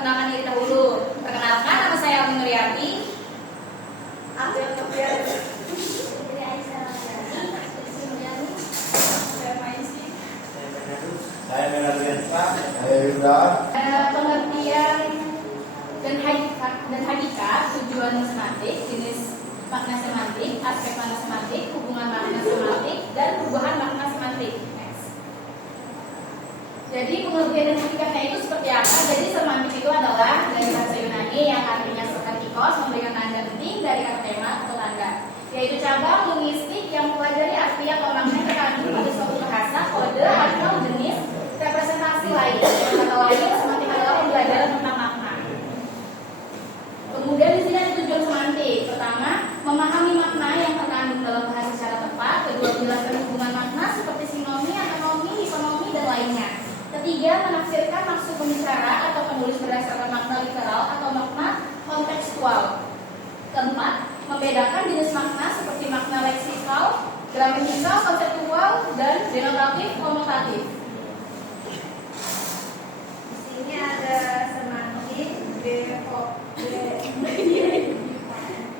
memperkenalkan diri dahulu. Perkenalkan, nama saya Almi Nuryati. Saya Menardiansa, saya Yuda. Pengertian dan hakikat tujuan semantik, jenis makna semantik, aspek makna semantik, hubungan makna semantik, dan perubahan makna semantik. Jadi pengertian dan hakikatnya itu seperti apa? Jadi semantik itu adalah dari bahasa Yunani yang artinya strategikos, memberikan tanda penting dari kata tema atau tanda, yaitu cabang linguistik yang mempelajari arti atau makna yang terkandung pada suatu bahasa, kode, atau jenis representasi lain. Dengan kata lain, semantik adalah pembelajaran tentang makna. Kemudian di sini ada tujuan semantik. Pertama, memahami makna yang terkandung dalam bahasa secara tepat. Kedua, menjelaskan hubungan makna seperti sinonim, antinomi, hiponomi, dan lainnya. Ketiga, menafsirkan maksud pembicara atau penulis berdasarkan makna literal atau makna kontekstual. Keempat, membedakan jenis makna seperti makna leksikal, gramatikal, konseptual, dan denotatif, konotatif. Di sini ada semantik,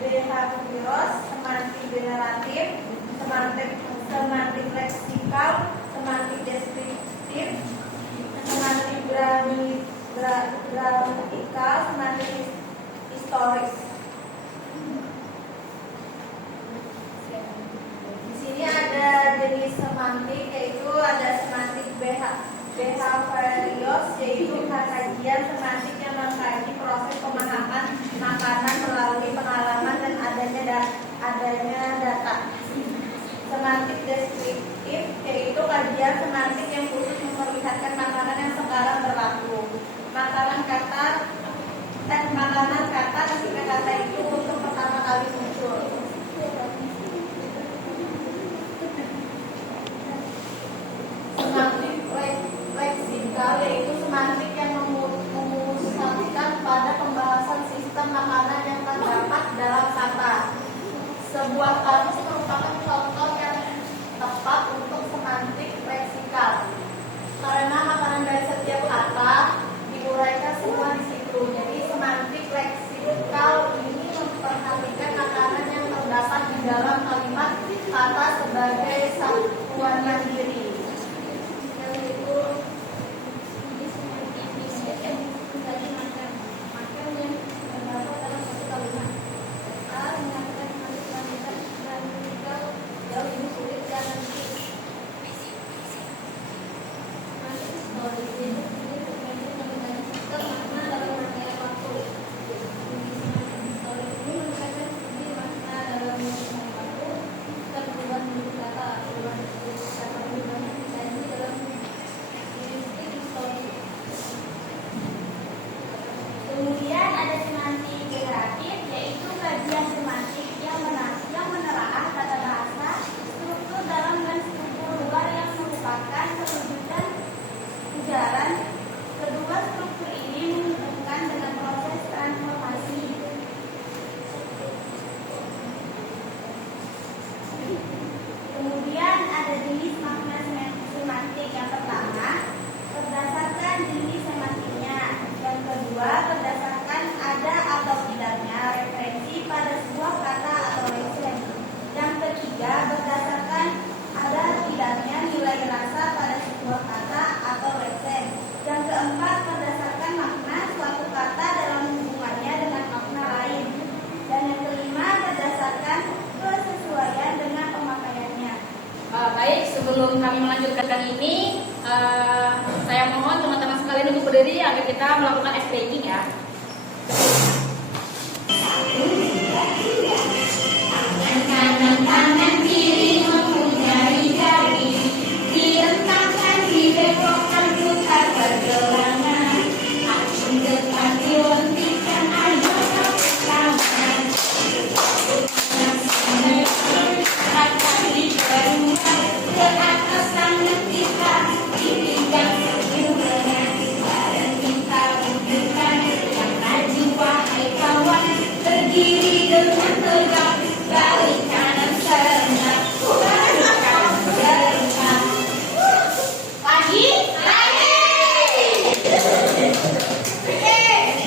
behavioros, semantik generatif, semantik leksikal, semantik deskriptif, semantik gramatikal, semantik historis. Di sini ada jenis semantik, yaitu ada semantik behavioros, yaitu kajian semantik yang mengkaji proses pemahaman makanan melalui pengalaman dan adanya data. Semantik deskriptif, yaitu kajian semantik yang khusus memperlihatkan makanan yang sekarang berlaku. Makanan kata ketika kata itu untuk pertama kali muncul. Semantik leksikal, yaitu semantik yang memusatkan pada pembahasan sistem makanan yang terdapat dalam kata. Sebuah kamus merupakan contoh yang tepat untuk semantik leksikal, karena makanan dari setiap kata diuraikan semua di situ. Jadi semantik leksikal ini memperhatikan makanan yang terdapat di dalam kalimat kata sebagai satuan mandiri. Kemudian ada semantik generatif, yaitu kajian semantik yang menelaah tata bahasa, struktur dalam dan struktur luar yang merupakan perwujudan ujaran. Kedua struktur ini menghubungkan dengan proses transformasi. Kemudian ada jenis makna semantik. Yang pertama, berdasarkan jenis semantiknya. Yang kedua, berdasarkan ada atau tidaknya referensi pada sebuah kata atau lesen. Yang ketiga, berdasarkan ada tidaknya nilai rasa pada sebuah kata atau lesen. Yang keempat, berdasarkan makna suatu kata dalam hubungannya dengan makna lain. Dan yang kelima, berdasarkan kesesuaian dengan pemakaiannya. Baik, sebelum kami melanjutkan ini, saya mohon teman-teman sekalian untuk berdiri agar kita melakukan ice breaking ya. Tangan kiri mempunyai jari, direntangkan, dibelokkan, putar pergelangan, acung depan dilentikan, ayo tangan, akan diperlukan ke atas tangan kita, ditinggal senyumnya, badan kita bukan yang maju wahai kawan, berdiri dengan tegak, balik kanan serentak, balik kanan serentak, lagi. Oke.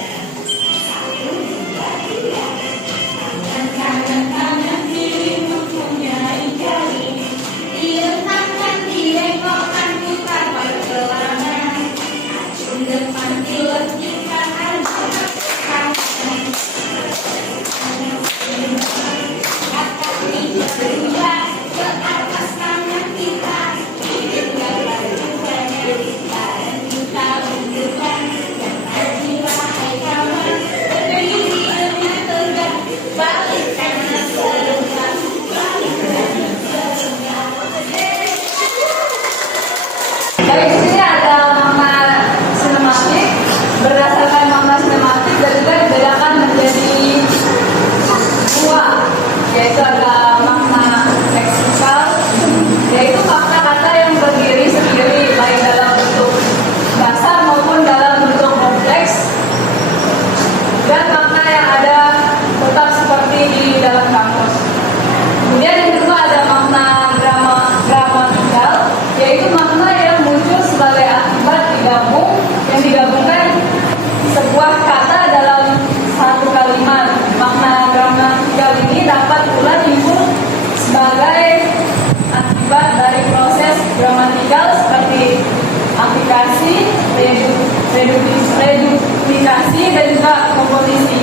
dan juga komposisi.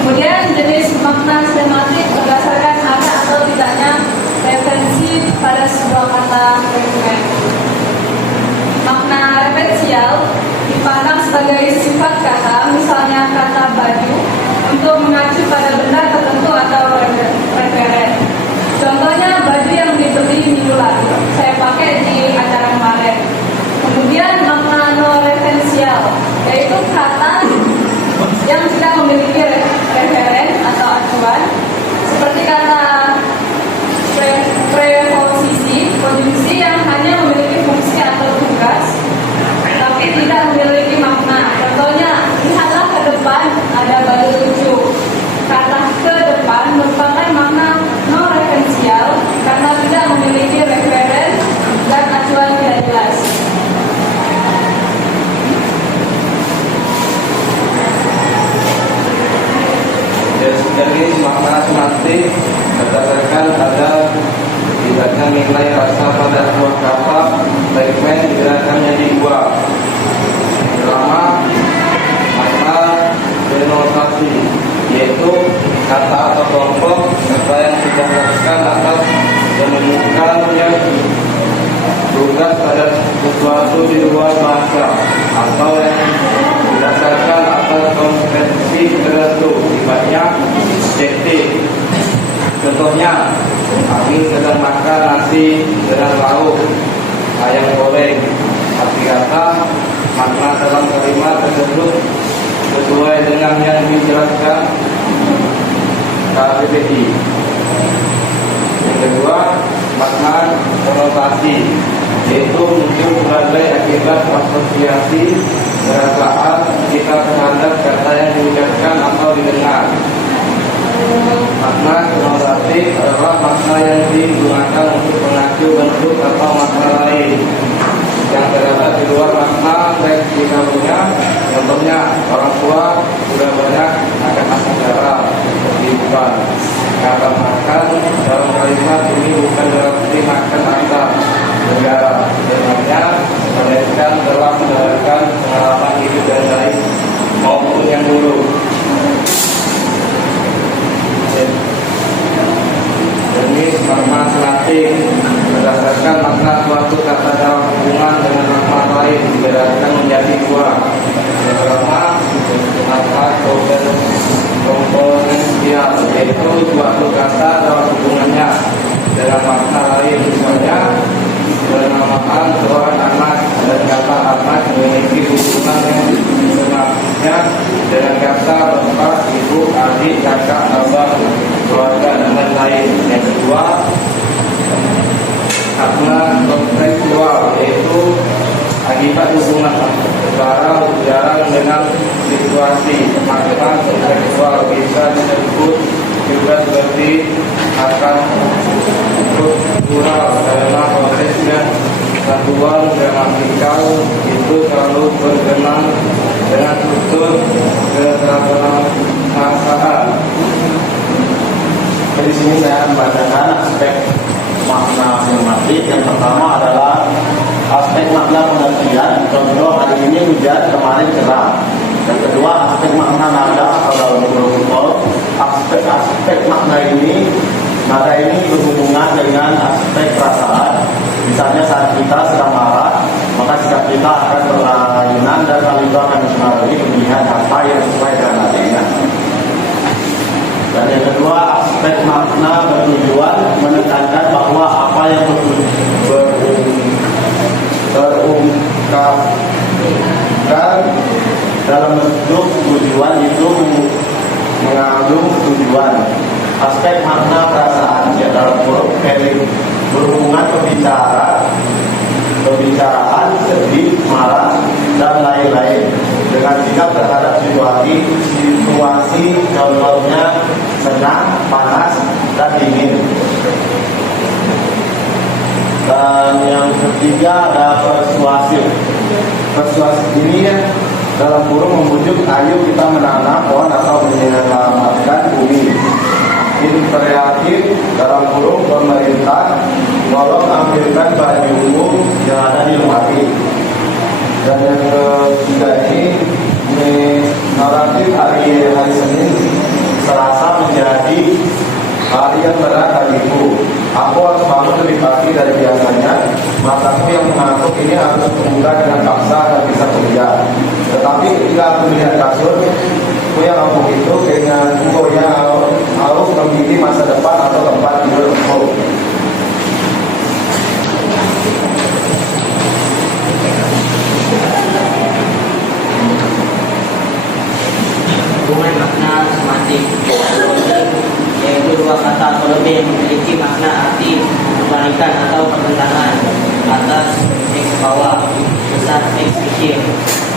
Kemudian jenis makna semiotik berdasarkan ada atau tidaknya referensi pada sebuah kata referen. Makna referensial dipandang sebagai sifat kata, misalnya kata baju, untuk mengacu pada benda tertentu atau referen. Contohnya baju yang dibeli minggu lalu, saya pakai di acara kemarin. Kemudian makna no referensial, yaitu kata yang tidak memiliki referen atau acuan, seperti kata preposisi, konjungsi yang hanya memiliki fungsi atau tugas, tapi tidak memiliki makna. Contohnya, lihatlah ke depan, ada baju lucu. Kata ke depan merupakan makna no referensial karena tidak memiliki referen dan acuan tidak jelas. Jenis makna semantik berdasarkan ada tidaknya nilai rasa pada sebuah kata, fragmen digerakkan menjadi dua. Pertama, makna denotasi, yaitu kata atau kelompok kata yang didasarkan atas menemukannya tugas pada sesuatu di luar bahasa atau yang berdasarkan atas konsepsi tertentu, sifatnya subjektif. Contohnya, kami sedang makan nasi dengan lauk ayam goreng. Arti kata, makna dalam kalimat tersebut sesuai dengan yang dijelaskan KBBI. Yang kedua, makna konotasi, yaitu muncul sebagai akibat asosiasi perasaan kita terhadap kata yang diucapkan atau didengar. Makna konotasi adalah makna yang digunakan untuk mengacu bentuk atau makna lain yang terdapat di luar makna teks dikabulnya. Contohnya, orang tua sudah banyak akan sejarah kehidupan. Kata makan dalam kalimat ini bukan berarti makan antar negara, sebenarnya melainkan telah mendapatkan pengalaman hidup yang baik maupun yang buruk. Jenis makna semantik berdasarkan makna suatu kata dalam hubungan dengan makna lain dibedakan menjadi dua. Yang pertama, makna komponensial, yaitu suatu kata dalam hubungannya dengan makna lain. Misalnya, penamaan seorang anak dan kata anak memiliki hubungan yang sebenarnya dengan kata bapak, ibu, adik, kakak, abang, keluarga, dan lain-lain. Yang kedua, makna kontekstual, yaitu akibat hubungan antara ujaran dengan situasi. Makna kontekstual bisa disebut juga seperti akan struktural karena proses dan satuan gramatikal itu selalu berkenaan dengan struktur keterasaan. Di sini saya membacakan aspek makna semiotik. Yang pertama adalah aspek makna pengertian. Contoh, hari ini hujan, kemarin cerah. Yang kedua, aspek makna nada atau dalam protokol. Aspek makna ini, nada ini berhubungan dengan aspek perasaan. Misalnya saat kita sedang marah, maka sikap kita akan berlainan dan hal itu akan mempengaruhi pemilihan kata yang sesuai dengan nadanya. Dan yang kedua, aspek makna bertujuan menekankan bahwa apa yang terungkapkan dalam bentuk tujuan itu mengandung tujuan. Aspek makna perasaan ya dalam berhubungan pembicaraan, sedih, marah, dan lain-lain dengan sikap terhadap situasi, contohnya senang, panas, dan dingin. Dan yang ketiga ada persuasif. Persuasif ini dalam kurung membujuk, ayo kita menanam pohon atau menyelamatkan bumi. Imperatif dalam kurung pemerintah, tolong ambilkan baju yang ada di lemari. Dan yang ketiga ini Berarti hari Senin, Selasa menjadi hari yang berat bagiku. Aku harus bangun lebih pagi dari biasanya. Mataku yang mengantuk ini harus terbuka dengan paksa dan bisa kerja. Tetapi ketika aku melihat kasur, aku yang ampuh itu dengan yang harus memiliki masa depan atau tempat tidurku. Hubungan makna semantik, yaitu dua kata atau lebih yang memiliki makna arti kebalikan atau pertentangan. Atas X bawah, besar X kecil,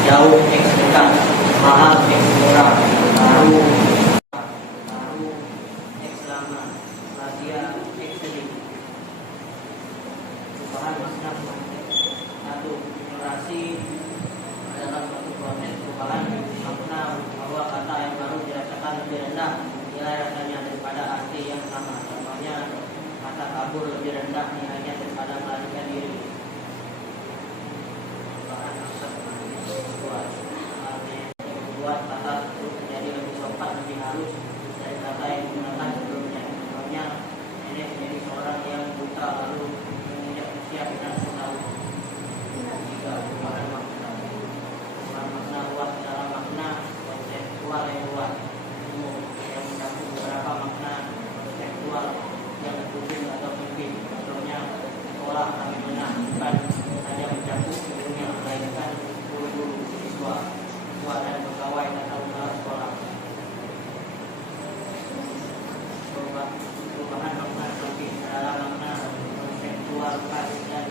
jauh X dekat, mahal X murah, baru X lama, rahasia X sedih. Perubahan makna semantik. 1. Generasi adalah suatu proses perubahan makna bahwa kata yang baru dirasakan lebih rendah nilai rasanya daripada arti yang sama. Contohnya, kata kabur lebih rendah nilainya daripada melarikan diri. Perubahan makna semantik. 2. Membuat kata itu menjadi lebih sopan, lebih halus dari kata yang digunakan sebelumnya. Contohnya, nenek menjadi seorang yang buta lalu menginjak usia dengan tahu. 3. Perubahan makna. Perubahan makna luas adalah makna konseptual yang luas, umum, yang mencakup beberapa makna konseptual yang berhubung atau mimpi. Contohnya, sekolah kami bukan hanya mencakup gedungnya, melainkan guru-guru, siswa dan pegawai tata usaha sekolah. Perubahan makna mimpi adalah makna konseptual khas dan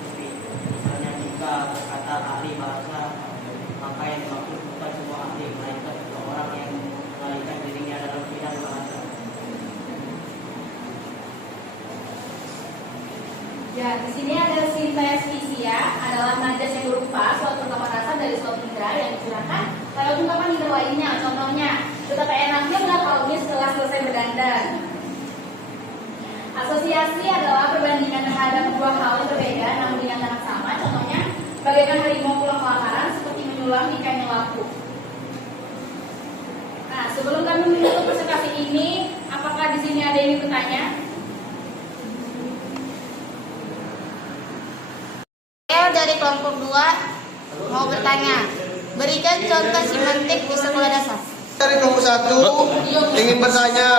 mimpi. Misalnya, jika kata ahli bahasa, maka yang dimaksud bukan semua ahli, melainkan seseorang yang mengalihkan dirinya dalam bidang bahasa. Ya, di sini ada sintesia adalah nada yang berupa suatu ungkapan rasa dari suatu indera yang digunakan pada ungkapan indera lainnya. Contohnya, betapa enaknya melihat Almi setelah selesai berdandan. Asosiasi adalah perbandingan terhadap dua hal yang berbeda namun dengan yang sama. Contohnya, bagaikan harimau pulang kelaparan seperti menyulam ikan yang laku. Nah, sebelum kami menutup presentasi ini, apakah di sini ada yang bertanya? Dari kelompok 2 mau bertanya, berikan contoh semantik di sekolah dasar. Dari kelompok 1 ingin bertanya,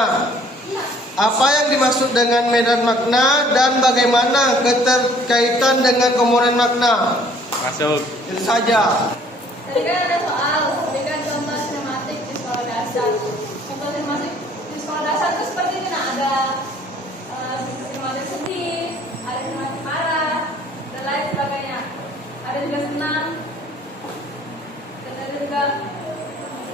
apa yang dimaksud dengan medan makna dan bagaimana keterkaitan dengan komponen makna? Masuk. Itu saja. Tadi kan ada soal, berikan contoh sinematik di sekolah dasar. Contoh sinematik di sekolah dasar itu seperti ini, nah ada sinematik sedih, ada sinematik marah, dan lain sebagainya. Ada juga senang, dan ada juga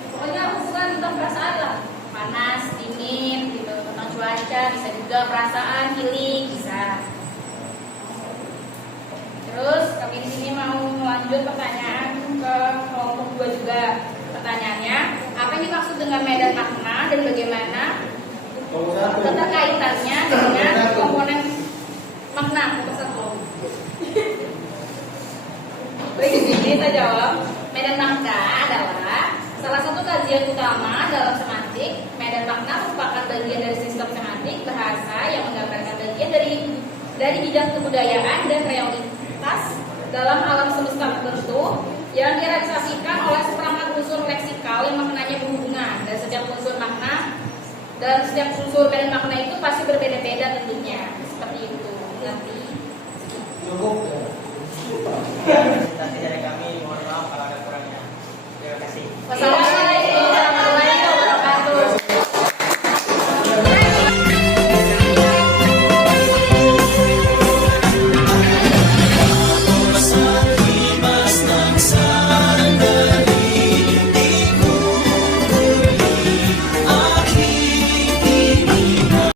pokoknya hubungan tentang perasaan lah. Panas, dingin, gitu, tentang cuaca, bisa juga perasaan, feeling, bisa. Terus kami di sini mau melanjut pertanyaan ke kelompok 2 juga. Pertanyaannya, apa yang dimaksud dengan medan makna dan bagaimana keterkaitannya dengan komponen makna? Baik, di sini saya jawab. Medan makna adalah salah satu kajian utama dalam semantik. Medan makna merupakan bagian dari sistem semantik bahasa yang menggambarkan bagian dari bidang kebudayaan dan realitas dalam alam semesta tertentu yang direalisasikan oleh seperangkat unsur leksikal yang maknanya berhubungan, dan setiap unsur makna dan setiap unsur medan makna itu pasti berbeda-beda tentunya. Seperti itu. Nanti Cukup. Presentasi dari kami, mohon maaf kalau ada kurangnya. Terima kasih. wassalamualaikum